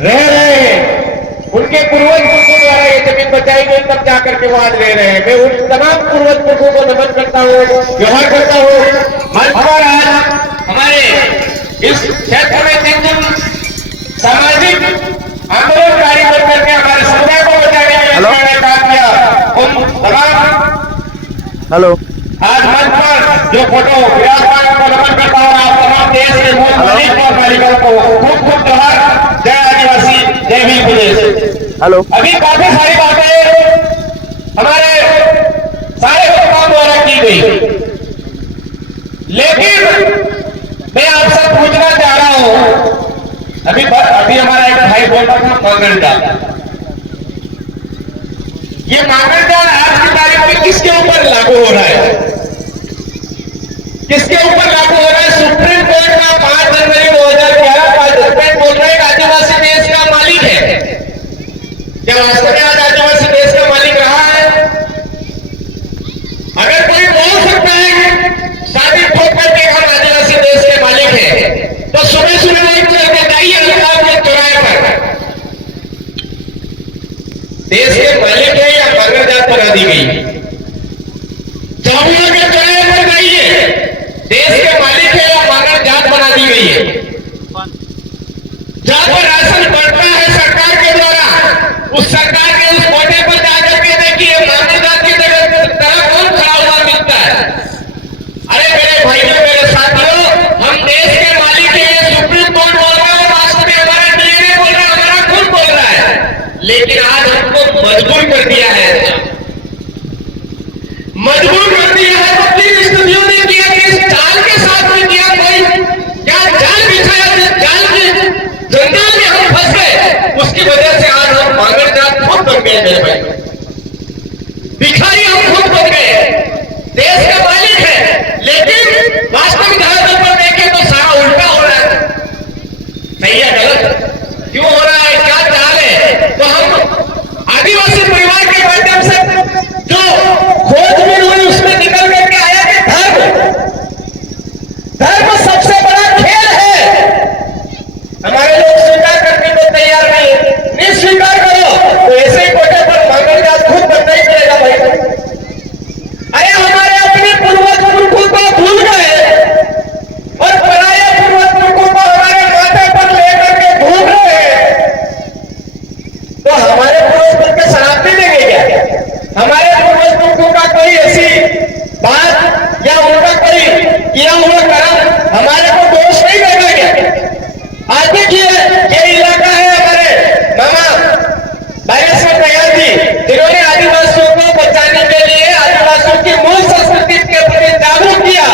रह रहे हैं, उनके पूर्वज पुरुषों द्वारा ये जमीन बचाई गई, तब जाकर के वो आज रह रहे हैं। मैं उन तमाम पूर्वज पुरुषों को नमन करता हूँ, व्यवहार करता हूँ। मंच पर आज हमारे इस क्षेत्र में जिन सामाजिक आंदोलनकारी बन करके हमारे समुदाय को बचाने के लिए काम किया, उन तमाम आज मंच पर जो फोटो विराजमान को नमन करता हूँ। आप तमाम देश के मूल मालिक और मालिकों को खूब खूब जोहार। जय आदिवासी, जय भीम प्रदेश। अभी काफी सारी बातें हमारे सारे वक्ताओं द्वारा की गई, लेकिन मैं आपसे पूछना चाह रहा हूं। अभी हमारा एक भाई बोल रहा था मांगण जाल। ये मांगण जाल आज की तारीख में किसके ऊपर लागू हो रहा है? किसके ऊपर लागू हो रहा है? सुप्रीम कोर्ट का 5 जनवरी 2011 का जजमेंट बोल रहा है आदिवासी देश का मालिक है। क्या वास्तव में आज आदिवासी देश का मालिक रहा है? अगर कोई बोल सकता है शादी ठोक करके हम आदिवासी देश के मालिक हैं, तो सुबह सुबह एक चलकर जाइए अलगाव के चौराहे पर। देश के मालिक है या मांगण जात बना दी गई? जामुआ के चौराहे पर जाइए, देश के मालिक है या मांगण जात बना दी गई है? जहां पर राशन बढ़ता है सरकार के द्वारा, उस सरकार के उस कोटे पर जाकर के देखिए मांगण जात की तरह कौन खड़ा हुआ मिलता है। अरे मेरे भाइयों, मेरे साथियों, हम देश के मालिक हैं। सुप्रीम कोर्ट बोल रहा है, राष्ट्र में हमारा डीएनए बोल रहा है, हमारा खून बोल रहा है, लेकिन आज हमको मजबूर कर दिया है, मजबूर कर दिया है। तो तीन स्थितियों ने किया कि इस जाल के साथ में किया, कोई क्या जाल बिछाया, जिस जाल के जंजाल में हम फंस गए, उसकी वजह से आज हम मांगण जात खुद बन गए। मेरे भाई, भिखारी हम खुद बन गए। देश का मालिक है, लेकिन वास्तविक हालत पर देखें तो सारा उल्टा हो रहा है। सही है गलत? क्यों हो रहा है? क्या चाल है? तो हम आदिवासी परिवार के माध्यम से जो खोजबीन हुई उसमें निकल करके आया कि धर्म सबसे बड़ा खेल है। हमारे लोग स्वीकार करने को तैयार नहीं स्वीकार करो तो ऐसे ही कोटे पर मांगण जात खुद बनना ही पड़ेगा भाई। अरे हमारे अपने पूर्वज पुरखों को भूल गए और पराये पूर्वज पुरखों को हमारे माथे पर लेकर के घूम रहे हैं, तो हमारे पूर्वज पुरख के शराब नहीं देंगे क्या? हमारे पूर्वज पुरखों का कोई ऐसी बात या उनका कोई किया हुआ कर्म हमारे को दोष नहीं देगा क्या? आज देखिए ये इलाका है हमारे मामा बैरेश्वर दयाल जी, जिन्होंने आदिवासियों को बचाने के लिए आदिवासियों की मूल संस्कृति के प्रति जागरूक किया,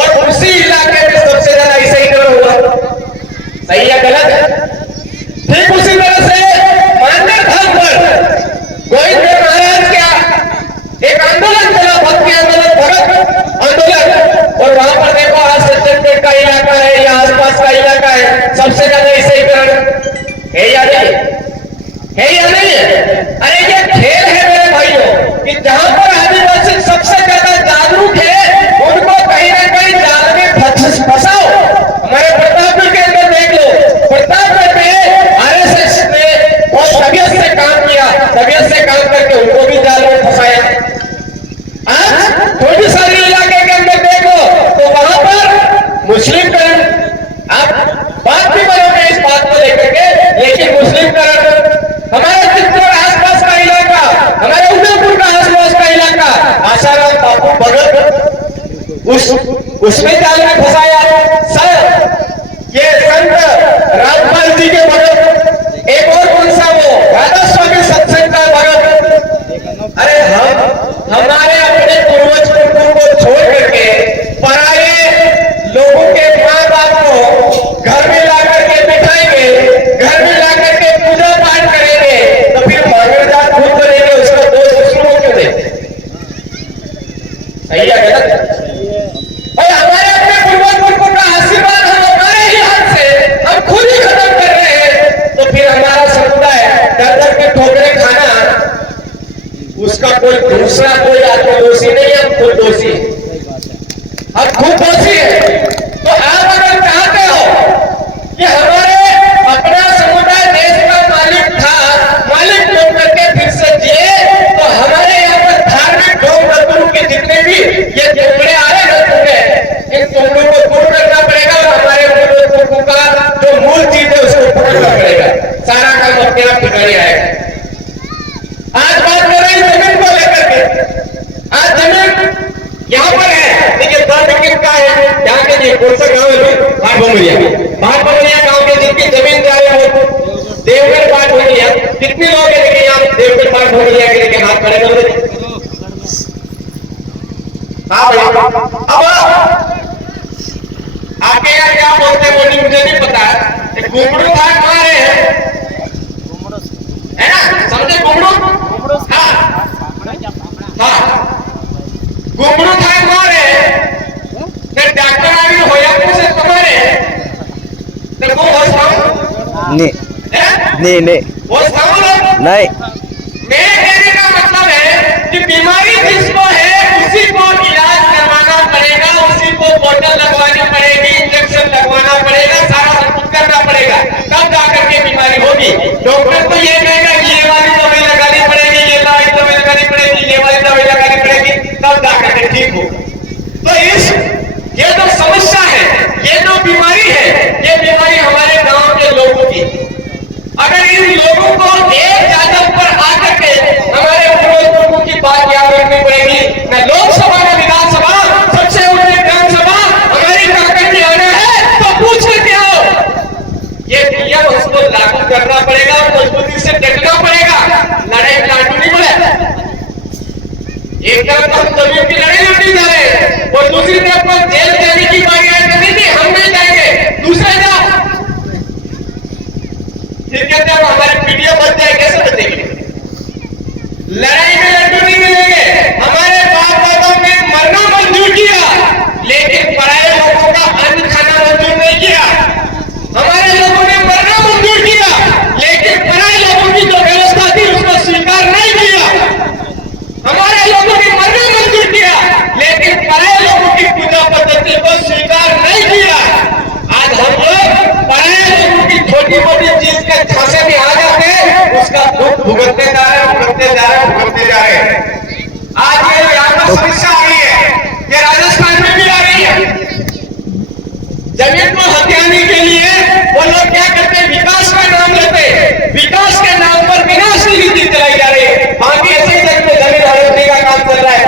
और उसी इलाके में सबसे ज्यादा ऐसे ही करो हुआ। सही है गलत? ठीक उसी तरह से मांगण धाम पर गोविंद महाराज का एक आंदोलन चला, भक्ति आंदोलन, भगत आंदोलन, और वहां पर देखो आज सज्जनगढ़ का इलाका है या आसपास का इलाका है, सबसे ज्यादा ऐसे ही है या नहीं? है या नहीं? अरे ये खेल है मेरे भाइयों कि जहां पर आदिवासी सबसे ज्यादा जागरूक है उनको कहीं ना कहीं जाल में फंसाओ। हमारे प्रतापगढ़ के अंदर देख लो, प्रतापगढ़ में आरएसएस ने बहुत तबियत से काम किया, तबियत से काम करके उनको भी जाल में फंसाया। आज थोड़ी सारी इलाके के अंदर देखो तो वहां पर मुस्लिमकरण, आप बात भी करोगे इस बात को लेकर के, लेकिन मुस्लिमकरण हमारे चित्तौड़ आसपास का इलाका, हमारे उदयपुर का आसपास का इलाका, आसाराम बापू भगत उसमें जाल में फंसाया। ये संत रामपाल जी के भगत, एक और कौन सा वो राधा स्वामी सत्संग का भगत। अरे हम हमारे अपने पूर्वज पुरखों को छोड़ करके पराये लोगों के माँ बाप को घर में ला करके बिठाएंगे, घर में ला करके पूजा पाठ करेंगे, तो फिर मांगण जात खुद करेंगे, उसका दोष दूसरों को क्यों देंगे? सही है गलत? और हमारे अपने पूर्वज पुरखों का आशीर्वाद हम हमारे ही हाथ से हम खुद ही खत्म कर रहे हैं, तो फिर हमारा समुदाय डर डर के ठोकरे खाना, उसका कोई दूसरा कोई आत्मदोषी नहीं है, हम खुद दोषी है, हम खुद दोषी है। तो आप अगर चाहते हो कि हमारे अपना समुदाय जो मूल चीज है उसको पकड़ना पड़ेगा, सारा काम अपने आप ठिकाने आएगा। आज बात कर रहे हैं जमीन को लेकर के। आज जमीन यहाँ पर है, देखिए दर्द किसका है, यहाँ के जी कौन सा गाँव है, भाट भमरिया गाँव के जितनी जमीन जा रही है देवगढ़ भाट भमरिया, कितने लोग हैं देखिए यहाँ देवगढ़ भाट भमरिया के लेके हाथ खड़े कर देते। अब आपके यहाँ क्या बोलते हैं वो नहीं, मुझे नहीं पता है। घुंगरू घाट कहाँ रहे हैं, है ना, समझे घुंगरू, हाँ हाँ घुंगरू घाट कहाँ रहे हैं, डॉक्टर आगे होया से तुम्हारे तो वो नहीं नहीं नहीं वो नहीं। मेरे कहने का मतलब है कि बीमारी जिसको है उसी को इलाज करवाना पड़ेगा, उसी को बोतल लगवानी पड़ेगी, इंजेक्शन लगवाना पड़ेगा, सारा सब कुछ करना पड़ेगा, तब जाकर के बीमारी होगी। डॉक्टर तो ये कहेगा कि ये वाली दवाई लगानी पड़ेगी, ये वाली दवाई लगानी पड़ेगी, ये वाली दवाई लगानी पड़ेगी, तब जाकर के ठीक हो। तो इस ये जो समस्या है, ये जो बीमारी है, ये बीमारी हमारे गांव के लोगों की, अगर इन लोगों को एक जादव पर आकर के हमारे लोगों की बात याद रखनी पड़ेगी। न लोकसभा न विधानसभा, सबसे ऊंची विधानसभा हमारी ताकत में आना है तो पूछ लेते हो। ये नियम उसको लागू करना पड़ेगा और मजबूती से डटना पड़ेगा। लड़ाई लाटू नहीं बोले, एक तरफ हम जमीन की लड़ाई लड़ने जा रहे हैं और दूसरी तरफ पर जेल जाने की बारी है, नहीं हम नहीं जाएंगे, दूसरे जाओ। फिर कहते हैं हमारी पीढ़ियां बच जाए, कैसे बचेगी? लड़ाई में लड्डू नहीं मिलेंगे। हमारे बाप दादाओं ने मरना मंजूर किया, लेकिन पराये लोगों का अन्न खाना मंजूर नहीं किया। हमारे लोगों ने मरना मंजूर किया, लेकिन पराये लोगों की जो व्यवस्था थी उसको स्वीकार नहीं किया। हमारे लोगों ने मरना मंजूर किया, लेकिन पराये लोगों की पूजा पद्धति को स्वीकार नहीं किया। आज हम लोग पराये लोगों की छोटी मोटी चीज के झांसे में आ जाते हैं, उसका दुख भुगतते जा रहे हैं, भुगतते जा रहे हैं, भुगतते जा रहे हैं। आज ये यहाँ पर समस्या आ रही है, ये राजस्थान में भी आ रही है। जमीन को हथियाने के लिए वो लोग क्या करते हैं, विकास का नाम लेते हैं, विकास के नाम पर विनाश की नीति चलाई जा रही है। बाकी ऐसे ही जमीन हड़पने का काम चल रहा है,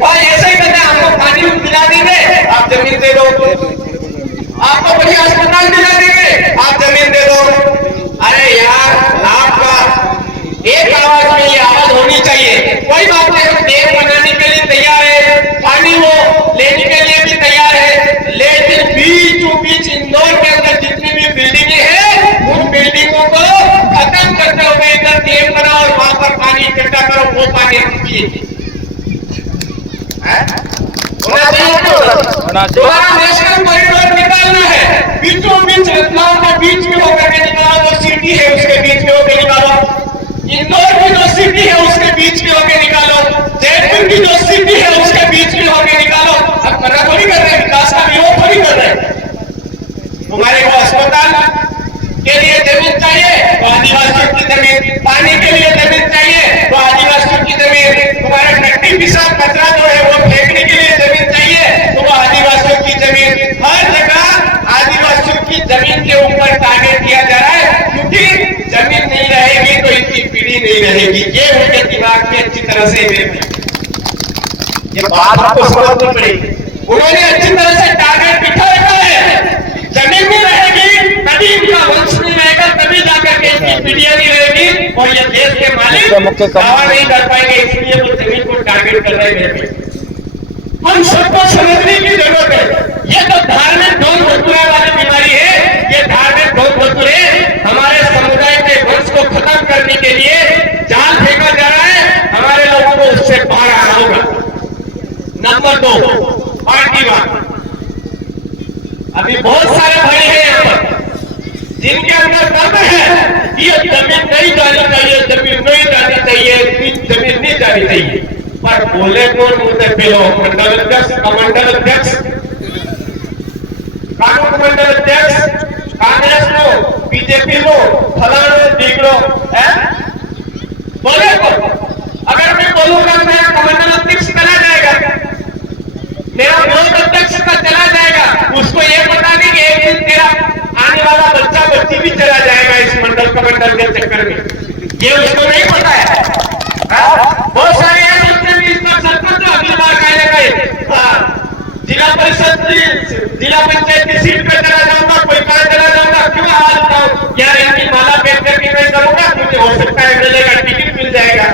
वहां ऐसे ही कहते हैं आपको पानी पिला देंगे, आप जमीन दे दो, आपको बढ़िया अस्पताल दिला देंगे, आप जमीन दे दो। अरे यार, आपका एक आवाज में ये आवाज होनी चाहिए। कोई बात नहीं, हम डेम बनाने के लिए तैयार है, पानी वो लेने के लिए भी तैयार है, लेकिन बीचों बीच इंदौर के अंदर जितनी भी बिल्डिंगें हैं उन बिल्डिंगों को खत्म करते हुए इधर डेम बनाओ और वहां पर पानी इकट्ठा करो, वो पानी हम पिए। दोबारा नेशनल कॉरिडोर निकालना है, बीचों बीच रतलाम के बीच में होकर के निकालो, जो सिटी है उसके बीच में होकर निकालो, इंदौर की जो सिटी है उसके बीच में होकर निकालो, जयपुर की जो सिटी है उसके बीच में होकर निकालो। अब मना थोड़ी कर रहे हैं, विकास का विरोध थोड़ी कर रहे हैं। तुम्हारे को अस्पताल के लिए जमीन चाहिए तो आदिवासियों की जमीन, पानी के लिए जमीन चाहिए तो आदिवासियों की जमीन, तुम्हारा मिट्टी पिसाब कचरा जो है वो फेंकने के लिए जमीन चाहिए तो वो आदिवासियों की जमीन। हर जगह आदिवासियों की जमीन के ऊपर टारगेट किया जा रहा है, क्योंकि जमीन नहीं रहेगी तो इनकी पीढ़ी नहीं रहेगी। ये उनके दिमाग में अच्छी तरह से ये बात आपको समझनी पड़ेगी। उन्होंने अच्छी तरह से टारगेट बिठा रखा है, जमीन नहीं रहेगी तभी इनका वंश नहीं रहेगा, तभी जाकर के इनकी पीढ़ियां नहीं रहेगी और ये देश के मालिक दावा नहीं कर पाएंगे, इसलिए वो जमीन को टारगेट कर रहे हैं। हम सबको समझने की जरूरत है। ये तो धार्मिक ढोंग धतूरे वाली बीमारी है, ये धार्मिक ढोंग धतूरे हमारे समुदाय के वंश को खत्म करने के लिए जाल फेंका जा रहा है, हमारे लोगों को उससे बाहर आना होगा। नंबर 2, पार्टीवाद। अभी बहुत सारे भाई हैं यहाँ पर जिनके अंदर दर्द है कि ये जमीन नहीं जानी चाहिए, जमीन नहीं जानी चाहिए, जमीन नहीं जानी चाहिए, पर बोले कौन मुझे पिलो? मंडल अध्यक्ष, कमंडल अध्यक्ष, कानून मंडल अध्यक्ष, कांग्रेस लो, बीजेपी लो, फलानो ढीकड़ो है, बोले कौन? अगर मैं बोलूंगा मैं कमंडल अध्यक्ष चला जाएगा, मेरा ब्लॉक अध्यक्ष का चला जाएगा, उसको ये पता नहीं कि एक दिन तेरा आने वाला बच्चा बच्ची भी चला जाएगा इस मंडल कमंडल के चक्कर में, ये उसको नहीं पता है। बहुत सारे हैं जितने भी इस बार सरपंच अगली बार कहने गए जिला परिषद जिला पंचायत की सीट पे चला जाऊंगा, कोई कहा चला जाऊंगा, क्यों आज बताओ यार इनकी माला पेश करके मैं करूंगा, मुझे हो सकता है एमएलए का टिकट मिल जाएगा,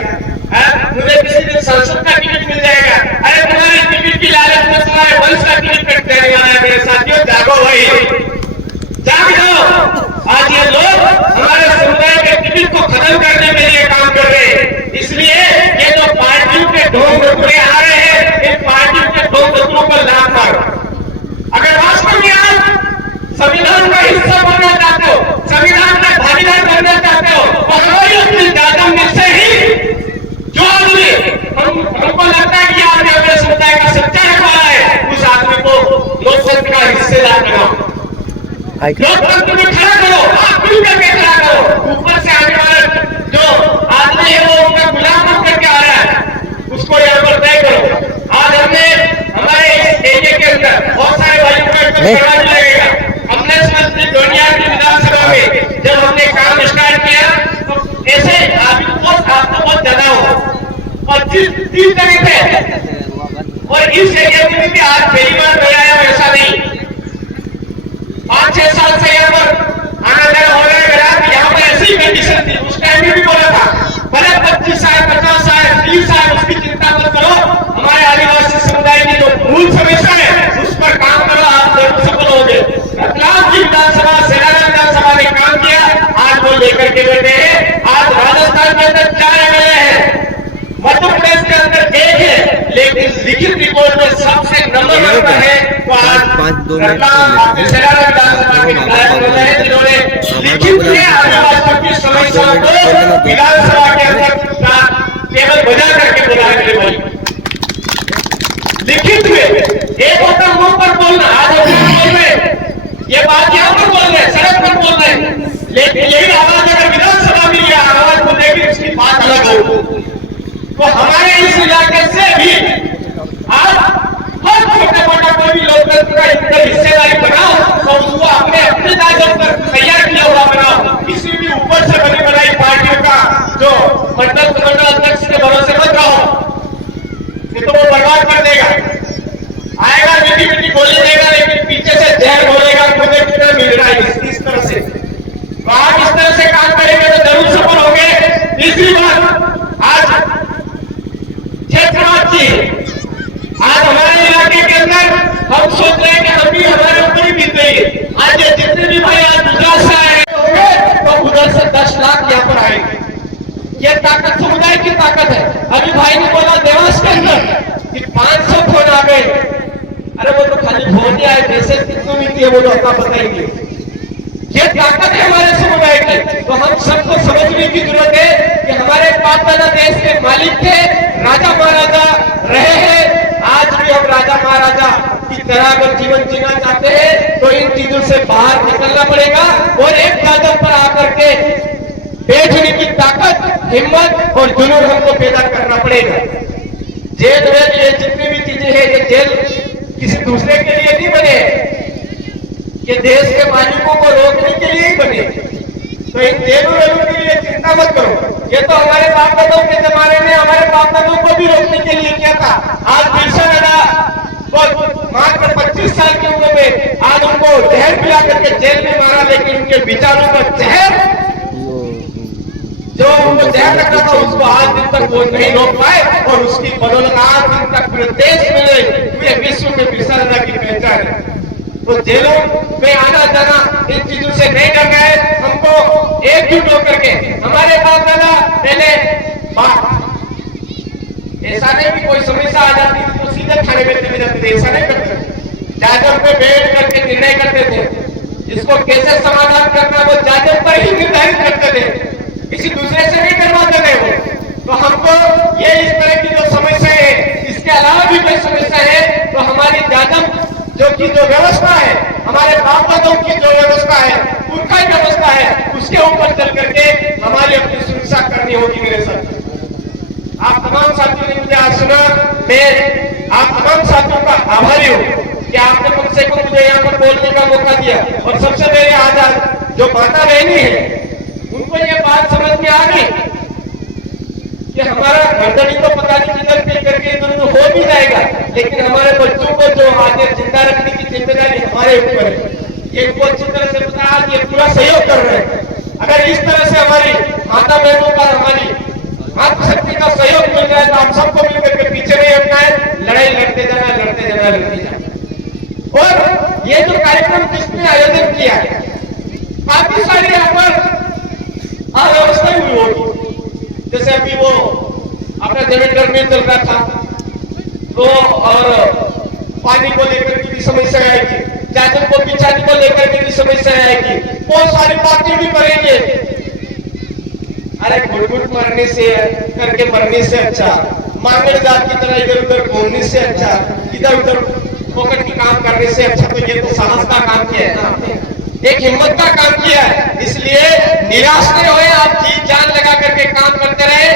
मुझे किसी दिन सांसद का टिकट मिल जाएगा। अरे तुम्हारी टिकट की लालच में तुम्हारे वंश का टिकट कट जाने वाला है। मेरे साथियों जागो भाई, जाग जाओ। आज ये लोग हमारे समुदाय के टिकट को खत्म करने के लिए काम कर रहे हैं। इसलिए ये जो पार्टियों के ढोंग डोकरे आ रहे हैं, इन पार्टियों के ढोंग डोकरों पर लात मारो। अगर वास्तव में आप संविधान का हिस्सा बनना चाहते हो, संविधान का भागीदार बनना चाहते हो, तो हमारी अपनी दादा में से ही जो आदमी हमको लगता है कि आपने अपने समुदाय का सच्चा रखवाला है, उस आदमी को लोकतंत्र का हिस्सेदार बनाओ, लोकतंत्र में खड़ा करो, आप मिल करके खड़ा करो। ऊपर से आने वाला जो आदमी है वो उनका गुलाम बन करके आ रहा है, उसको यहाँ पर तय करो। आज हमने हमारे इस एरिया के अंदर बहुत सारे भाइयों को करवा लगेगा। हमने दुनिया की विधानसभा में जब हमने काम स्टार्ट किया तो ऐसे आपको बहुत ज्यादा हो और 30 जगह थे, और इस एरिया में भी आज पहली बार मैं आया, ऐसा नहीं 5-6 साल से यहाँ पर आना जाना हो रहा है। यहाँ पर ऐसी कंडीशन थी, उस टाइम में भी बोला था भले 25 साल 50 साल 30 साल उसकी चिंता मत करो, हमारे आदिवासी समुदाय की जो मूल समस्या है उस पर काम करो, आप जरूर सफल होंगे। रतलाम की विधानसभा सेनारा विधानसभा ने काम किया, आज वो लेकर के बैठे हैं। आज राजस्थान के अंदर 4 एमएलए है, मध्य प्रदेश के अंदर 1 है, लेकिन लिखित रिपोर्ट में सबसे नंबर 1 पर है तो आज रतलाम सेनारा विधानसभा के विधायक हैं जिन्होंने लिखित में आदिवासियों की समस्याओं को विधानसभा के अंदर टेबल बजा करके बोला है। मेरे भाई लिखित में एक होता मुंह पर बोलना, आज हम बोल रहे ये बात यहाँ पर बोल रहे सड़क पर बोल रहे, लेकिन यही आवाज अगर विधानसभा में यह आवाज बोलेगी उसकी बात अलग हो। तो हमारे इस इलाके से भी आज हर छोटा मोटा कोई भी लोकतंत्र का हिस्सेदारी बनाओ तो उसको अपने दायरे पर तैयार किया हुआ बनाओ। किसी भी ऊपर से बनी बनाई पार्टियों का जो मंडल अध्यक्ष के भरोसे मत रहो, तो वो बर्बाद कर देगा। आएगा मीठी मीठी बोली देगा, लेकिन पीछे से जहर बोलेगा मुझे कितना मिल रहा है इस तरह से। तो आप इस तरह से काम करेंगे तो जरूर सफल होंगे। तीसरी बात, आज क्षेत्रवाद की आज हमारे इलाके के अंदर हम सोच रहे हैं कि हम भी हमारे ऊपर ही बीत रही है। आज ये जितने भी भाई आज गुजरात से आए होंगे तो उधर से 10 लाख यहाँ पर आएंगे। ये ताकत समुदाय की ताकत है। अभी भाई ने बोला देवास के अंदर कि 500 फोन आ गए, अरे वो तो खाली फोन ही आए, पैसे कितनी मिलती है वो तो अपना पता ही नहीं। ये ताकत है हमारे समुदाय की, तो हम सबको समझने की जरूरत है कि हमारे बाप दादा देश के मालिक थे, राजा महाराजा रहे हैं। आज भी हम राजा महाराजा की तरह अगर जीवन जीना चाहते हैं तो इन चीजों से बाहर निकलना पड़ेगा और एक कदम पर आकर के बेचने की ताकत, हिम्मत और जुनून हमको पैदा करना पड़ेगा। जेल में ये जितनी भी चीजें हैं, ये जेल किसी दूसरे के लिए नहीं बने, ये देश के मालिकों को रोकने के लिए ही बने। तो इन जेलों के लिए चिंता मत करो। ये तो हमारे बाप दादों के जमाने में हमारे बाप दादों को भी रोकने के लिए किया था। आज बिरसा मुंडा मात्र 25 साल की उम्र में आज उनको जहर पिला करके जेल में मारा, लेकिन उनके विचारों का जहर जो उनको जहर रखा था उसको आज दिन तक वो नहीं रोक पाए, और उसकी बदौलत आज दिन तक पूरे देश में पूरे विश्व में बिरसा मुंडा की पहचान है। तो जेलों में आना जाना इन चीजों से नहीं करना है, हमको एकजुट होकर के हमारे बाप दादा पहले ऐसा नहीं भी कोई समस्या आ जाती थी तो सीधे थाने में चले जाते थे, ऐसा नहीं करते थे। जाजम पे बैठ करके निर्णय करते थे, जिसको कैसे समाधान करना वो जाजम पर ही निर्धारित करते थे, किसी दूसरे से नहीं करवाते थे वो। तो हमको ये इस तरह की जो समस्या है, इसके अलावा भी कोई समस्या है तो हमारी जाजम जो व्यवस्था है, हमारे बाप दादों की जो व्यवस्था है, उनका ही व्यवस्था है, उसके ऊपर चल करके हमारी अपनी सुरक्षा करनी होगी। मेरे साथ आप तमाम साथियों ने मुझे आज सुना, मैं आप तमाम साथियों का आभारी हूँ। कि आपने कम से कम मुझे यहाँ पर बोलने का मौका दिया। और सबसे पहले आज जो माता बहनी है उनको ये बात समझ में आ गई कि हमारा गर्दनी तो पता नहीं किधर पे करके इधर हो भी जाएगा, लेकिन हमारे बच्चों को जो आगे जिंदा रखने की जिम्मेदारी हमारे ऊपर है। ये इनको अच्छी तरह से पता, आज ये पूरा सहयोग कर रहे हैं। अगर इस तरह से हमारी माता बहनों का, हमारी मातृशक्ति का सहयोग मिल जाए तो हम सबको मिलकर के पीछे नहीं हटना है, लड़ाई लड़ते जाना, लड़ते जाना, लड़ते जाना। और ये जो कार्यक्रम जिसने आयोजन किया है, काफी सारी यहाँ पर अव्यवस्था हुई होगी। जैसे अभी वो अपना जनरेटर में चल रहा था तो, और पानी को लेकर की भी समस्या आएगी, चादर को बिछाने को लेकर के भी समस्या आएगी, बहुत सारी बातें भी करेंगे। अरे घुट मारने से करके मरने से अच्छा, मांगड़ जात की तरह इधर उधर घूमने से अच्छा, इधर उधर पकड़ के काम करने से अच्छा, तो ये तो साहस का काम किया है ना आपने, एक हिम्मत का काम किया है। इसलिए निराश नहीं हुए, आप जी जान लगा करके काम करते रहे,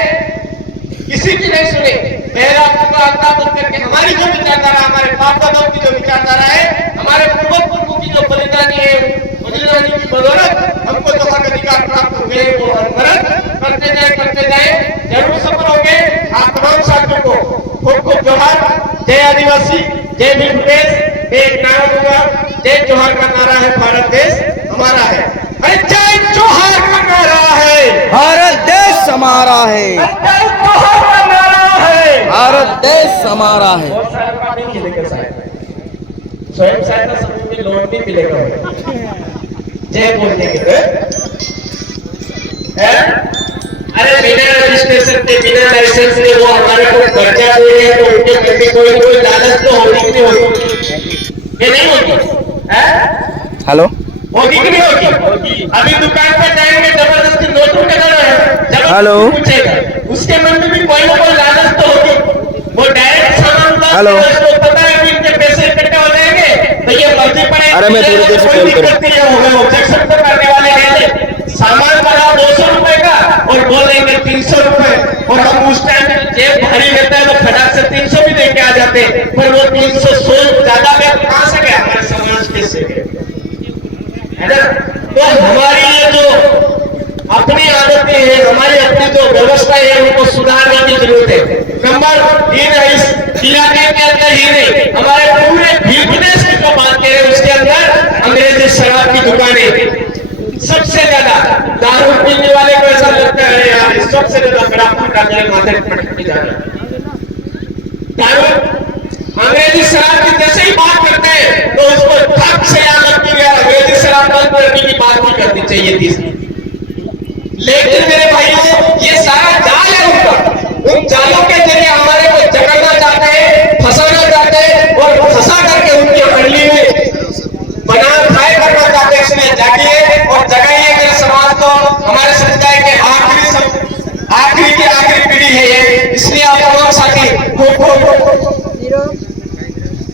किसी की नहीं सुने। मेरा पूरा अल्लाह बन करके हमारी जो विचारधारा, हमारे बाप दादाओं की जो विचारधारा है, हमारे पूर्वजों की जो बलिदानी है, बलिदानी की बदौलत हमको जो हक अधिकार प्राप्त हुए वो अनवरत करते जाए, जरूर सफल होंगे। आप तमाम साथियों को खूब खूब जोहार। जय आदिवासी, जय भीम प्रदेश। एक नारा दूंगा, जय जोहार का नारा है, भारत देश हमारा है। अरे जय जोहार का नारा है, भारत देश हमारा है, जय जोहार का नारा है, भारत देश हमारा है। बहुत सारा काम नहीं मिलेगा साहब, स्वयं सहायता समूह में लोन भी मिलेगा जय बोलने के। अरे बिना रजिस्ट्रेशन के, बिना लाइसेंस के वो हमारे को खर्चा दे रहे हैं, तो उनके मन में कोई कोई लालच तो होगी कि नहीं होगी? ये नहीं होगी? हेलो, होगी कि नहीं होगी? अभी दुकान पर जाएंगे, जबरदस्ती नोटों का दर है, हेलो, पूछेगा, उसके मन में भी कोई ना कोई लालच तो होगी। वो डायरेक्ट सामान उतार, हेलो, उसको पता है कि इनके पैसे इकट्ठे हो जाएंगे, तो ये मर्जी पड़े। अरे मैं थोड़ी देर से कॉल करूं। ऑब्जेक्शन तो करने वाले हैं, सामान बना 200 रुपए का और बोलेंगे 300 रुपए, और हम उस टाइम जेब भारी रहता है तो फटाक से 300 भी देके आ जाते हैं, पर वो 300 ज्यादा में कहां से गया, हमारे समाज के से है ना। तो हमारी ये जो अपनी आदतें हैं, हमारी अपनी जो व्यवस्था है, उनको सुधारने की जरूरत है। नंबर ये है, इस इलाके के अंदर ही नहीं, हमारे पूरे भील प्रदेश की जो बात करें उसके अंदर अंग्रेजी शराब की दुकानें सबसे ज्यादा, दारू पीने वाले को ऐसा लगता है यार सबसे ज्यादा खराब डाले माथे पटकी जा रहा है दारू। अंग्रेजी शराब की जैसे ही बात करते हैं तो उसको ठक से याद रखती है, अंग्रेजी शराब बंद करने की बात नहीं करनी चाहिए थी। लेकिन मेरे भाइयों, ये सारा जाल है उनका, उन जालों के जरिए हमारे को जकड़ना चाहते हैं, फंसाना चाहते हैं, और फंसा करके उनकी हंडली में बना खाए करना चाहते हैं। इसलिए जागिए और जगाइए मेरे समाज को, हमारे समुदाय के आखिरी की आखिरी पीढ़ी है ये, इसलिए आप तमाम साथी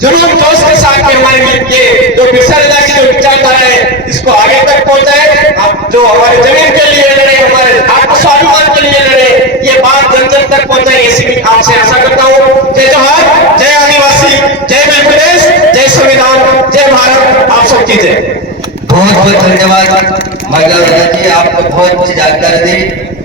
जरूर जोश के साथ में हमारे मिलके जो बिरसा मुंडा की जो विचारधारा है इसको आगे तक पहुंचाए। आप जो हमारे जमीन के लिए लड़े, हमारे आत्मस्वाभिमान के लिए लड़े, ये बात जन जन तक पहुंचाए, ऐसी भी आपसे आशा करता हूँ। जय जोहार, जय आदिवासी, जय मध्य प्रदेश, जय संविधान, जय भारत, आप सबकी जय। बहुत बहुत धन्यवाद महिला जी, आपको बहुत अच्छी जानकारी दी।